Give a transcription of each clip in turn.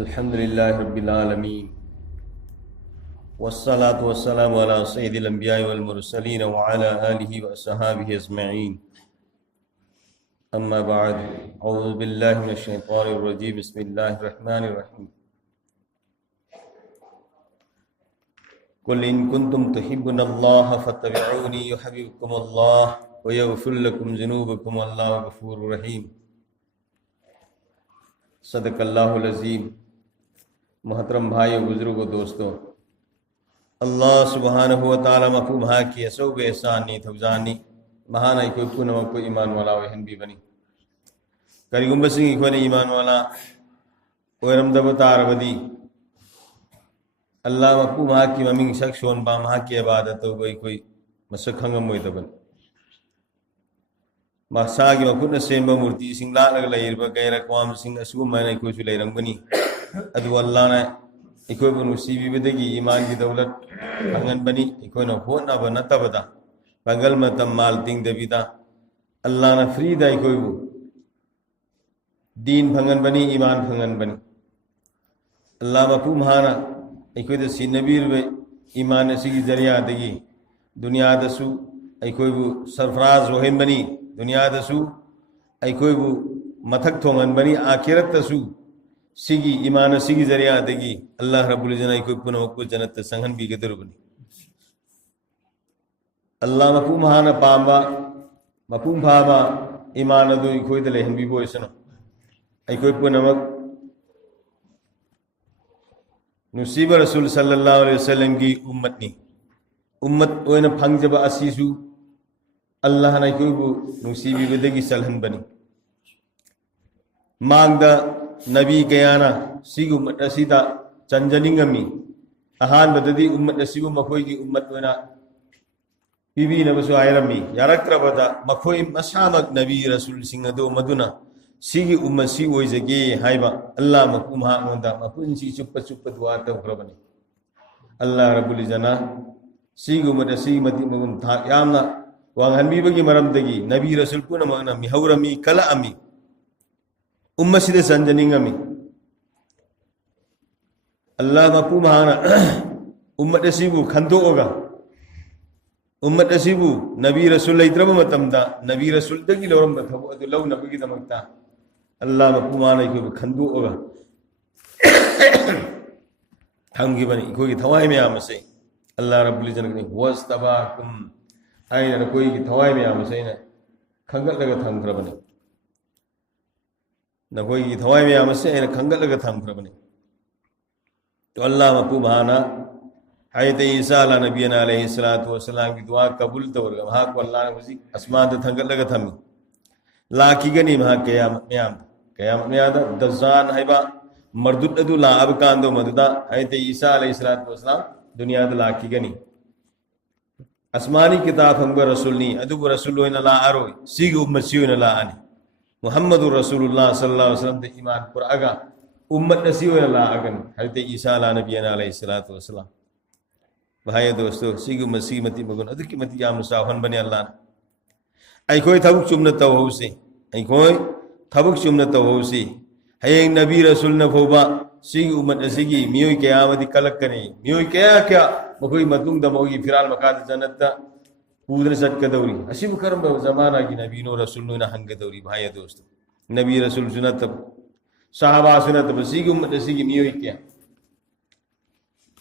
अल्हम्दुलिल्लाह रब्बिल आलमीन वस्सलातु वस्सलामु अला सय्यिदिल अंबिया'i वल मुरसलीन व अला आलिहि व अस्हाबिहि अजमईन। अम्मा बाद, औज़ु बिल्लाहि मिनश शैतानिर रजीम, बिस्मिल्लाहिर रहमानिर रहीम। कुल इन कुंतुम तुहिब्बुनल्लाह फत्तबिऊनी युहब्बिबकुमुल्लाह व यग़फिर लकुम ज़ुनूबकुम वल्लाहु गफ़ूरुर रहीम। सदक़ल्लाहुल अज़ीम। मोहतरम भाई बुजुर्गो दोस्तों, अल्लाह सुब्हानहु व तआला मफ़हूम हा कि असौब एहसानी थौजानी महाना कोई पुनः कोई ईमान वाला वहन भी बनी करीगुम बसिंग कोई ईमान वाला ओरम दबतार बदी अल्लाह मफ़हूम हा कि ममिंग शख्सोन बाम हा की इबादत कोई मसखंगम मोय दबन मासागी मखुन सेंब मूर्ति सिंग लाग लैरब गैर अक़वाम सिंग असुगुम मैंने कोई लैरंगबनी अदु अल्लाह ने इकोय बुनु सीबीबदगी ईमान की दौलत फंगन बनी इकोय न होना नतबदा बंगल मतम माल तिंग दबिदा अल्लाह ने फ्रीदा इकोय बु दीन फंगन बनी ईमान फंगन बनी अल्लाह मफ़हूम हाना इकोय द सिनबीर वे ईमान सिगी जरिया दगी दुनिया दसु इकोय बु सरफराज रोहन बनी दुनिया दसु इकोय बु मथक थोंगन बनी आखिरत दसु सिगी ईमान सिगी जरिया दगी अल्लाह रब्बुल इज़्ज़त इकोय पुनः को जन्नत संगन भी गदर बनी अल्लाह मफ़हूम हाना पामा मफ़हूम भामा ईमान दो इकोय द लेहन भी बोयसनो इकोय पुनः नुसीब रसूल सल्लल्लाहु अलैहि वसल्लम की उम्मत ओयन फंगजब असीसु अल्लाह ने कोई नुसीबी बदगी सलहन बनी मांगदा नबी गयाना सिगु उम्मत असीदा चंजनिंगमी अहान बददी उम्मत असीबु मखोई की उम्मत वना बीबी नबसु आयरमी यारक्रबदा मखोई मसामक नबी रसूल सिंह दो मदुना सिगी उम्मत सी ओइजगे हाइबा अल्लाह मखुम हा मोंदा मखुन सी चुप चुप दुआ तवक्रबनी अल्लाह रब्बुल इज़्ज़त सिगी उम्मत सी मति मगुन था यामना वांगहनबीबगी मरमदगी नबी रसूल पुनमगना मिहौरमी कलअमी उम्मसिदे संजनिंगमी अल्लाह मफ़हूम हाना उम्मत असीबु खंदोगा उम्मत असीबु नबी रसूल लैत्रब मतमदा नबी रसूल दगी लौरम बथबु अदु लौनबगी दमक्ता अल्लाह मफ़हूम हाना इको खंदोगा थंगी बनी इको की थवाई में आमसे अल्लाह रब्बुल इज़्ज़त ने वस्तबाकुम आयना कोई की थवाई में आमसे ने खंगत लगा थंगरबनी न कोई की थवाई में आमसे ने खंगत लगा थंगरबनी तो अल्लाह मफ़हूम हाना हज़रत ईसा अला नबीना अलैहिस्सलातु वस्सलाम की दुआ कबूल तवरगा वहाँ को अल्लाह ने उसी आसमान तो थंगत लगा थमी लाकी गनी वहाँ क़यामत में आदा दज़ान हैबा मर्दुद अदु ला अब कांदो मददा हज़रत ईसा अलैहिस्सलातु वस्सलाम दुनिया तो लाकी गनी आसमानी किताब हमको रसूल नहीं अदु रसूल होना ला आरो सीग उम्मत सी होना ला आनी मुहम्मदुर रसूलुल्लाह सल्लल्लाहु अलैहि वसल्लम ते ईमान पर आगा उम्मत नसी होना ला आगन हज़रत ईसा अला नबीना अलैहिस्सलातु वस्सलाम भाई दोस्तों सीग उम्मत सी मति मगन अदु की मति याम साहन बने अल्लाह आई कोई थबुक चुमन तवहुसी आई कोई थबुक चुमन तवहुसी हयें नबी रसूल न फोबा सीग उम्मत नसीगी मियोई क़यामत कलक कने मियोई क्या मखोई मतुंग दमोगी फिराल मकाद जन्नत पूदन सटकदौरी असीब करम जमाना की नबी नो रसूल नो हंगदौरी भाई दोस्तों नबी रसूल सुनत साहबा सुनत सीगी उम्मत नसीगी मियोई क्या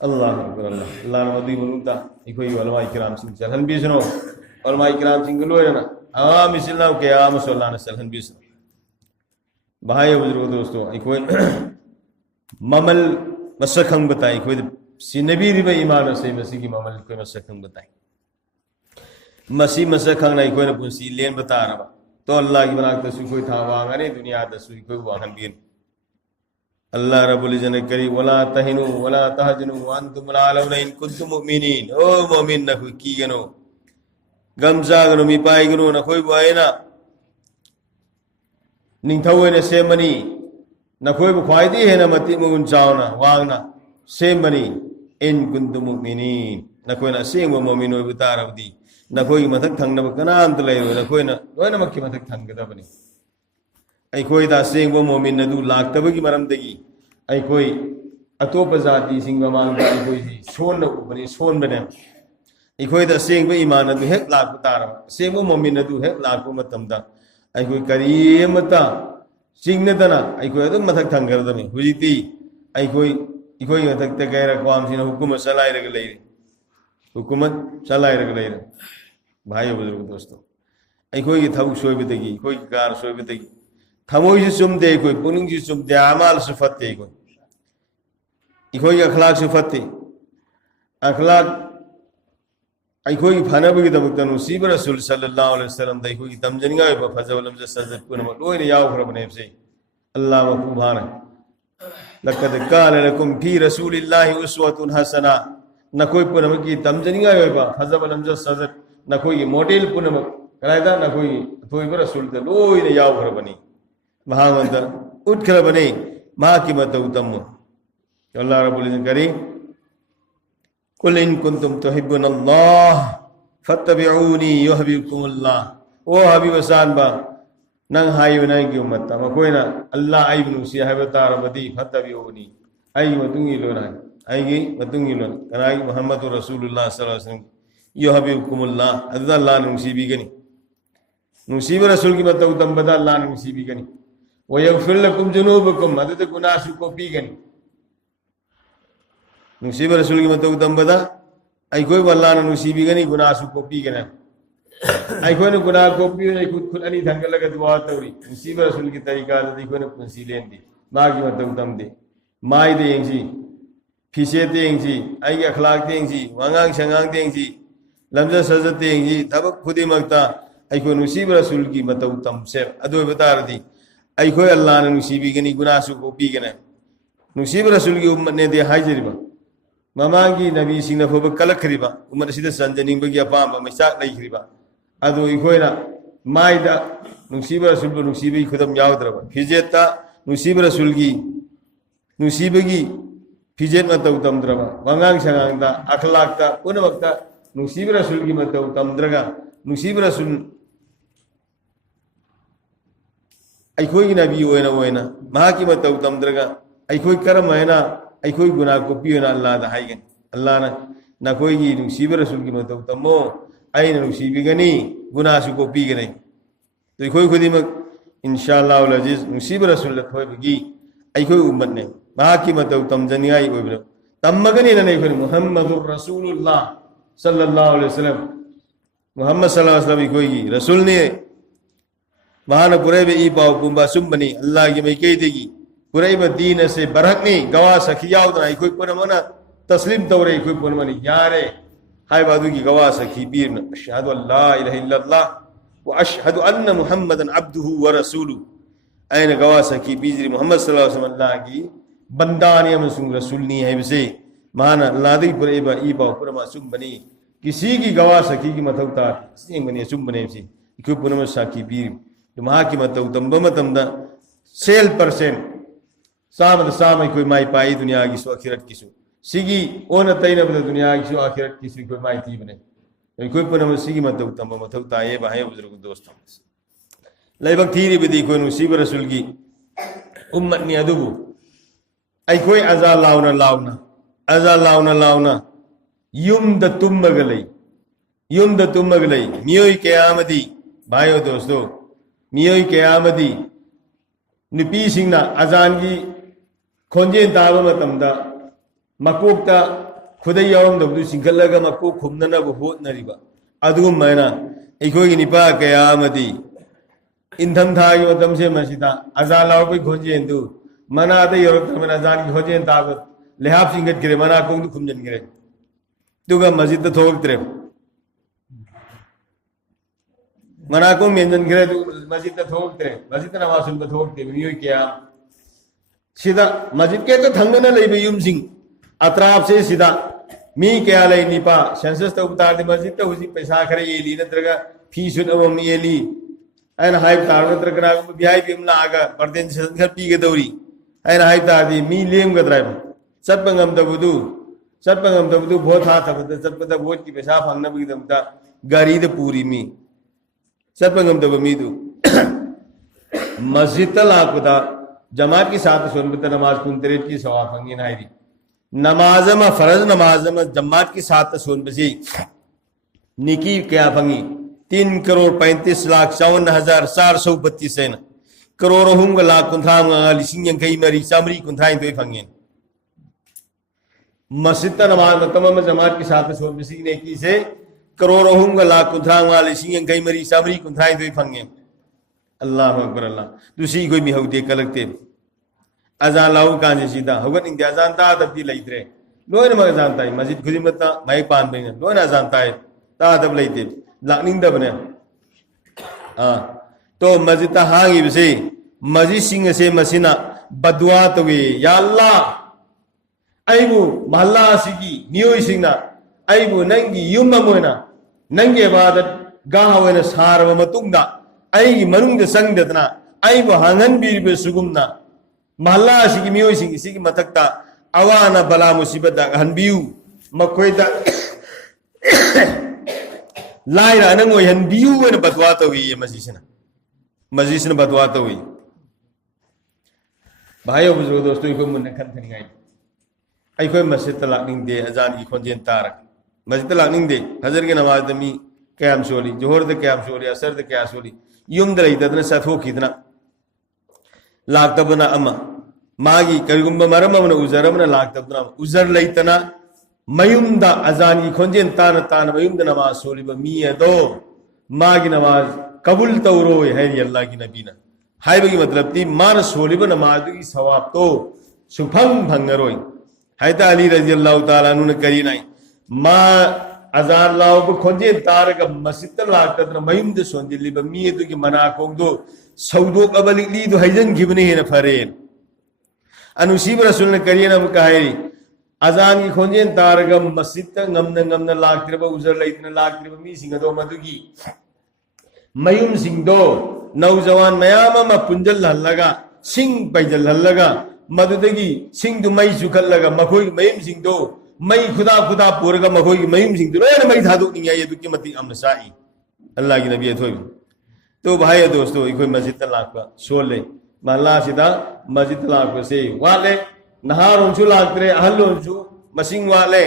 अल्लाह अकबर अल्लाह मदी मलुता इकोई उलमा इकराम सिंह सलहन भी सुनो उलमा इकराम सिंह लोयना आम इस्लाम के आम सल्लल्लाहु अलैहि वसल्लम भी सुनो भाई बुजुर्ग दोस्तों इकोई ममल मसखंग बताई कोई सिनबी रिबे ईमान से मसी की ममल कोई मसखंग बताई मसी मसखंग नहीं कोई न पुंसी लेन बता रहा तो अल्लाह की बनाक तसु कोई था वांगने दुनिया तसु कोई वाहन भी अल्लाह रब्बुल इज़्ज़त करी वला तहिनु वला तहजनु व अंतुमुल आलौना इन कुंतुम मुमिनीन ओ मुमिन न कोई की गनो गमजा गनो मी पाई गनो न कोई बुआयना निंथवे ने सेमनी न कोई बुखाइदी है न मति मुन चावना वांगना सेमनी इन कुंतुम मुमिनीन न कोई न सेंग मुमिन हो बतारबदी न कोई मथक थंगना कनाम तो ले न कोई न मक्की मथक थंगदा बनी ꯑꯩꯈꯣꯏꯗ ꯑꯁꯦꯡꯕ ꯃꯣꯃꯤꯟ ꯑꯗꯨ ꯂꯥꯛꯇꯕꯒꯤ ꯃꯔꯝꯗꯒꯤ ꯑꯩꯈꯣꯏ ꯑꯇꯣꯞꯄ ꯖꯥꯇꯤꯁꯤꯡ ꯃꯃꯥꯡꯗ ꯑꯩꯈꯣꯏꯁꯤ ꯁꯣꯟꯅ ꯎꯕꯅꯤ ꯁꯣꯟꯕꯅꯦ ꯑꯩꯈꯣꯏꯗ ꯑꯁꯦꯡꯕ ꯏꯃꯥꯟ ꯑꯗꯨ ꯍꯦꯛ ꯂꯥꯛꯄ ꯇꯥꯔꯕ ꯑꯁꯦꯡꯕ ꯃꯣꯃꯤꯟ ꯑꯗꯨ ꯍꯦꯛ ꯂꯥꯛꯄ ꯃꯇꯝꯗ ꯑꯩꯈꯣꯏ ꯀꯔꯤ ꯑꯃꯠꯇ ꯆꯤꯡꯅꯗꯅ ꯑꯩꯈꯣꯏ ꯑꯗꯨꯝ ꯃꯊꯛ ꯊꯪꯒꯗꯕꯅꯤ ꯍꯧꯖꯤꯛꯇꯤ ꯑꯩꯈꯣꯏ ꯃꯊꯛꯇ ꯀꯩꯔꯛꯋꯥꯝꯁꯤꯅ ꯍꯨꯀꯨꯃꯠ ꯆꯂꯥꯏꯔꯒ ꯂꯩꯔꯤ हुकूमत चलायरग लेर भाई बुजुर्ग दोस्तों अखोई थबक सोबदगी अखोई कार सोबदगी थमोई चुमदे अखोई पुनिंग चुमदे अमाल फते अखोई अखलाक फते अखलाक अखोई फनबगीदमक्ता नुसीब रसूल सल्लल्लाहु अलैहि वसल्लम दा अखोई तमजनिंगा फजब लमज सजद पुनमक लोइन यावख्रबनेबसे अल्लाह मकुबान लक़द कान लकुम फी रसूलिल्लाहि उस्वतुन हसना नकोई पुनमक की तमजनिंगा फजब लमज सजद नकोई मॉडल पुनमक कलाइदा नकोई थोइब रसूल दा लोइन यावख्रबनी महामंद उठख्रबने मा की मतौ तम्मु अल्लाह रब्बुल इज्जत करी कुल इन कुंतुम तुहिब्बुनल्लाह फत्तबिऊनी युहब्बुकुमुल्लाह ओ हबीब सानबा नंग हाइबना की उम्मत मकोइना अल्लाह आइब नुसी हाइब तारबदी फत्तबिऊनी आई मतुंगी लोना आईगी मतुंगी लोन कनाई मुहम्मदुर रसूलुल्लाह सल्लल्लाहु अलैहि वसल्लम युहब्बुकुमुल्लाह अल्लाह अल्लाह नुसी बीगनी नुसी रसूल की मतौ तंबदा अल्लाह नुसी बीगनी व यगफिर लकुम जुनूबकुम मदद गुनाह को बीगनी नुसीब रसूल की मतौ तंबदा अखोई अल्लाह नुसीबीगनी गुनाह को पीगना अखोई गुनाह को पी खुद अनी धंगलग दुआ तौरी नुसीब रसूल की तरीका अखोई पुंसी लेंदी माँ की मतौ तमदे माई देंसी फीसे देंसी आई अखलाक देंसी वांगांग शंगांग देंसी लमजा सजत देंसी थबक खुदिमक्ता अखोई नुसीब रसूल की मतौ तमसे अदो बतारदी अखोई अल्लाह नुसीबीगनी गुनाह को पीगना नुसीब रसूल की उम्मत ने दे हाजिरबा ममांगी नबी सिंह फब कलखरीबा उमर सिद संजनिंबगी अपाम मैसाक लैखरीबा अदो इखोइना माइदा नुसीब रसूल नुसीबी खुदम यावद्रबा फिजेता नुसीब रसूल की नुसीबगी फिजेत मतौ तमद्रबा वंगांग संगांगदा अखलाकता पुनमक्ता नुसीब रसूल की मतौ तमद्रगा नुसीब रसूल अखोई नबी ओइना महाकी मतौ तमद्रगा अखोई करम हैना अखोई गुनाह को पीना अल्लाह दा हाइगन अल्लाह ना नकोई की नुसीब रसूल की मतौ तमो आइन नुसीबीगनी गुनाह को पीगने तो अखोई खुदिमक इंशाअल्लाह उल अजीज नुसीब रसूल थोइबगी अखोई उम्मत ने मा की मतौ तमजनियाई ओइब्रो तमगनी ने अखोई मुहम्मदुर रसूलुल्लाह सल्लल्लाहु अलैहि वसल्लम मुहम्मद सल्लल्लाहु अलैहि वसल्लम अखोई रसूल ने महान पुरेबे ई पाव पुंबा सुंबनी अल्लाह की मैके देगी पुरैब दीन से बरहकनी गवा सखी यावदना अखोई पुनमना तस्लीम तौरे अखोई पुनमनी यारे हाय बादू की गवा सखी बीरन अशहदु अल्ला इलाहा इल्लल्लाह व अशहदु अन्न मुहम्मदन अब्दुहु व रसूलुहु ऐन गवा सखी बीजरी मोहम्मद सल्लल्लाहु अलैहि वसल्लम अल्लाह की बंदानी अमसुंग रसूलनी है बसे मान अल्लाह दी पुरैब ई पाव पुरमा सुंबनी किसी की गवा सखी की मतौता सिंग बनी सुंबने सी अखोई पुनम सखी बीर महा की मतौ तंबम तमदा सेल परसेंट सामद साम कोई माई पाई दुनिया की सो आखिरत की सो सिगी ओन तैन बद दुनिया की सो आखिरत की सो कोई माई थी बने कोई पुनम सिगी मतौ तंब मतौ ताए भाई बुजुर्ग दोस्तों लाइबक थीरी बदी कोई नुसीब रसूल की उम्मत नि अदुबु आई कोई अजा लाउना युम द तुमगलई मियोई क़यामती भाइयों दोस्तों मियोई क़यामती नुपी सिंगना अजान की खोंजेन ताबा मतमदा मकोकता खुदै यावरमदबदु सिंगल्लगा मकोक खुमननबु होतनरिबा अदुगुमैना अखोई निपा कयामदी इंधम थागी मतमसे मसिदा अजान लावबई खोंजेनदु मनादा यरतमन अजान की खोंजेन ताबा लेहाब सिंगत करे मना कोंदु खुमजन करे दुगा मस्जिद थोकत्रे मना को मेंजन करे मस्जिद थोकत्रे मस्जिद नमाजुल थोकते मियोई क्या सिदा मस्जिद के तो थंगना लेबे युमसिंग अतराफ से सिदा मी क्या ले निपा सेंसस तो उतार दे मस्जिद तो उसी पैसा करे येली नत्रगा फीस अवम येली एन हाइप तार नत्रगा बिहाई बिमला आगा परदेन से घर पी के दौरी एन हाइप तार दी मी लेम गद्राइब सतपंगम तबदु बहुत हाथ तबद सतपदा वोट की पैसा फंगना बिदमता गाड़ी दे पूरी मी सतपंगम तब मी दु मस्जिद लापदा जमात की साथ सोनबत नमाज कुंतरेट की सवाब फंगी नायरी नमाज में फर्ज नमाज में जमात की साथ सोनबसी निकी क्या फंगी 3,35,54,432 है करोड़ हुंग लाख कुंथा लिसिंग यंकई मरी चामरी कुंथा तो फंगे मस्जिद नमाज में जमात की साथ सोनबसी नेकी से करोड़ हुंग लाख कुंथा लिसिंग यंकई मरी चामरी कुंथा तो फंगे अल्लाह अकबर अल्लाह दूसरी कोई भी हौदे कलकते अजान लाऊ कांजे सीधा हगत इंडिया जानता तब लेते लोन मग जानता है मस्जिद खुद मत माई पान बने लोन जानता है तादब लेते लाकनिंगदबने तो मस्जिद हांगी से मस्जिद सिंह से मसीना बदुआ तवे या अल्लाह अबू महल्ला सिगी मियोई सिंगना अबू नंगी युम मोयना नंगे इबादत गाह होना सारब मतुंगदा अगी मनुंग संगदना अबू हांगन बीरबे सुगुमना महल्ला सिगी मियोई सिंगी सिगी मतकता अवाना बला मुसीबत हनबियु मखोयदा लाइरा नंगो हनबियु वेन बदुआ तवे मस्जिद बदुआ तवे भाई बुजुर्ग दोस्तों को मुन्ने खनथनिगाई अखोई मस्जिद लाकनिंगदे अजान की खोंजेन तारक मस्जिद लाकनिंगदे हजर के नमाज दमी क्याम सोली जोहर द क्याम सोली असर द क्या सोली युम द लैतदना सथोखिदना लाक्तबना अमा मागी करिगुंब मरम अमन उजरमना लाक्तबना उजर लैतना मयुमदा अजान की खोंजेन ताना ताना मयुमदा नमाज सोली मी अदो मागी नमाज कबूल तौरोय है अल्लाह की नबीना हाइबगी मतलब ती मान सोलिब नमाज की सवाब तो सुफंग भंगरोय हैता अली रज़ियल्लाहु ताला अन्हु ने करी नाई मा अजान लाओ को खोजे तारक मस्जिद लाकतन मयुम दे सोंदिलिब मी दु की मना कोंदो सौदो कबली ली दो हैजन गिबने है न फरेन अनुसीब रसूल ने करी ना कहाई अजान की खोजे तारक मस्जिद ngam लाकतिब उजर लैतन लाकतिब मी सिंग दो मदुगी मयुम सिंगदो नौजवान मयाम अमा पुंजल हल्लगा सिंग पैजल हल्लगा मदुदगी सिंग दु मई सुखल्लगा मखोई मयुम सिंगदो मई खुदा खुदा पुरगा मखोई मयुम सिंगदो लोयन मई थादो निया ये दुकी मति अमसाई अल्लाह की नबी थोई तो भाई दोस्तों इकोई मस्जिद लाकवा सोले महल्ला सिदा मस्जिद लाकवा से वाले नहार उनसु लाकरे अहल उनसु मसिंग वाले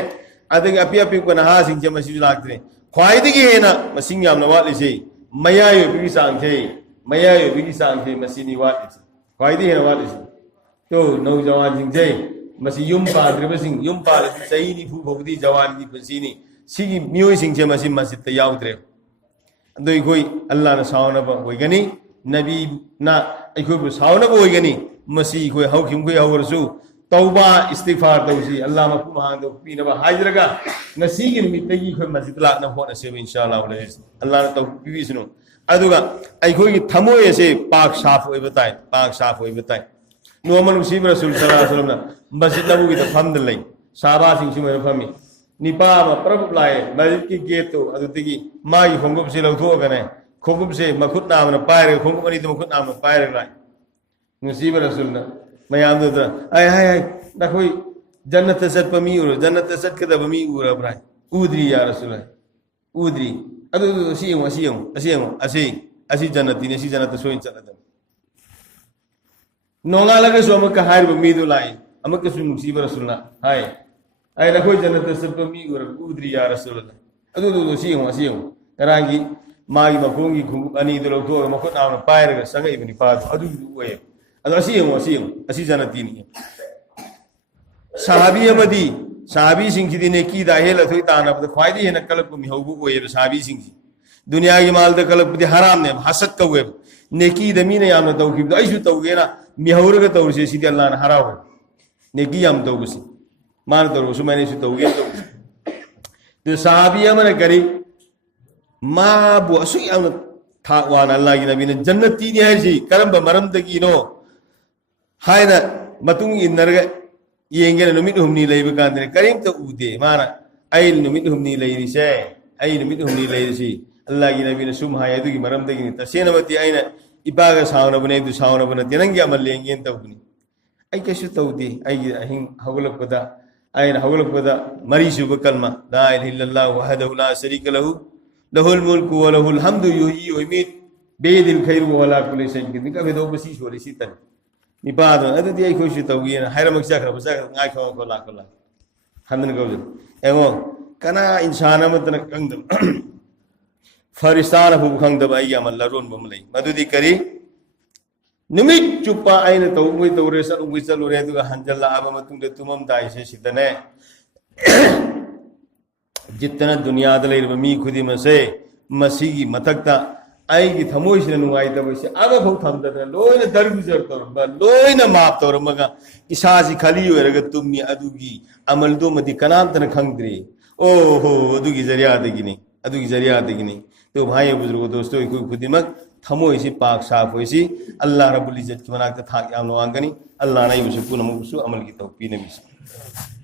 अदग अपि अपि को नहा सिंग जे मस्जिद लाकरे ख्वाइदगी हेना मसिंग यामना वाले से मयायो बिगी सांगे मयायो बिगी सांगे मसीनी वाले से ख्वाइदी हेना वाले से तो नौजवान सिंह जे मसी युम पाद्रब सिंह युम पाल सही नि फु भोगदी जवान की पसीनी सिगी मियोय सिंह जे मसी मस्जिद त याउद्रे अदोई कोई अल्लाह न सावना होइगनी नबी ना अखोय बु सावना होइगनी मसी कोई हौखिम कोई हौरसु तौबा इस्तिगफार तौसी अल्लाह मफु महांदो पीनबा हाजरगा नसी की निमित्तगी कोई मस्जिद लाना होना से इंशाअल्लाह अल्लाह न तौबीसनु अदुगा अखोय की थमोय से पाक साफ होय बताय पाक साफ होय बताय नोमन मुसीब रसूल सल्लल्लाहु अलैहि वसल्लम मस्जिद नबवी द फमद लई साहबा सिंह सिम फमी निपा म प्रभु लाए मस्जिद की गेट तो अदुतिगी माई खोंगुब से लौथोगने खोंगुब से मखुत नाम न पायरे खोंगुब अनि तो मखुत नाम न पायरे लाए मुसीब रसूल न मयाम दो आय हाय हाय नखोई जन्नत सत पमी उर जन्नत सत कद पमी उर ब्राय उद्री या रसूल उद्री अदु असी जन्नती ने सी जन्नत सोइन चलद नोंगालगा सो अमक हाइब मीदु लाई अमक सु मुसीब रसूलना हाय आई नखोई जन्नत सत पमी उर उद्री या रसूल अदु तरांगी मागी मखोंगी खुंग अनि दो लोथो मखोत नाम पायरगा संगै बनि पाद अदु ओए अदु असी जन्नती नि सहाबी अमदी सहाबी सिंह ने की दाहेल अथोई ताना बद ख्वाइदी हेन कलप मि हौबु ओए सहाबी सिंह दुनिया की माल द कलप दि हराम ने हसद कवे नेकी दमी ने याम तौखि आइसु तौगेना मि हौरगा तौसे सिदि अल्लाह न हराव नेकी याम तौबसी मान तौरु सुमाने सु तौगे तो सहाबी अमन करी मा बु असु याम था वान अल्लाह की नबी ने जन्नती ने है करम मरम दगी नो हायना मतुंग इनरगा येंगे नुमित हुमनी लेब कांदने करीम तो उदे माना आई नुमित हुमनी लेरिसे आई नुमित हुमनी लेरिसी अल्लाह की नबी ने सुम हाय दुगी मरम दगी तसेनमति आइना इबागा सावनबने दु सावनबने तेनंगे अमल लेंगे तौबनी आई कैसु तौदे आई अहिं हगलपदा आइना हगलपदा मरीसुब कलमा ला इलाहा इल्लल्लाह वहदहु ला शरीका लहु लहुल मुल्कु व लहुल हम्दु युहयी व युमीत बेदिल खैरु वाला कुले सेन किन का बेदो बसी सोरी सी तन निपाद अदु दी खो सु तौगी ना हायरम खरा बसा ngai खो को ला हंदन गौ एगो कना इंसान अमतन कंगदम फरिस्तान हु खंगदब आई अमल लरोन बम लई मदुदी करी निमित चुप्पा आइन तौगुई तौरे सरुगुई चलुरे दुगा हंजल आब मतुंग तुमम दाइसे सितने जितना दुनिया लेरब मी खुदी मसे मसीगी मथक्ता आईगी थमोइसिन नुगाइतबसे अब भौ थमदना लोइना दरगुजर तौरबा लोइना माप तौरमगा इसासी खाली होरगा तुमनी अदुगी अमलदो मदि कनामतन खंगद्री ओहो अदुगी जरियादगिनी तो भाई बुजुर्गो दोस्तों कोई खुदिमक थमोइसी पाक साफ होइसी अल्लाह रब्बुल इज्जत की मनाक थाक याम वांगनी अल्लाह ना युसु पुनमुसु अमल की तौफीक नबी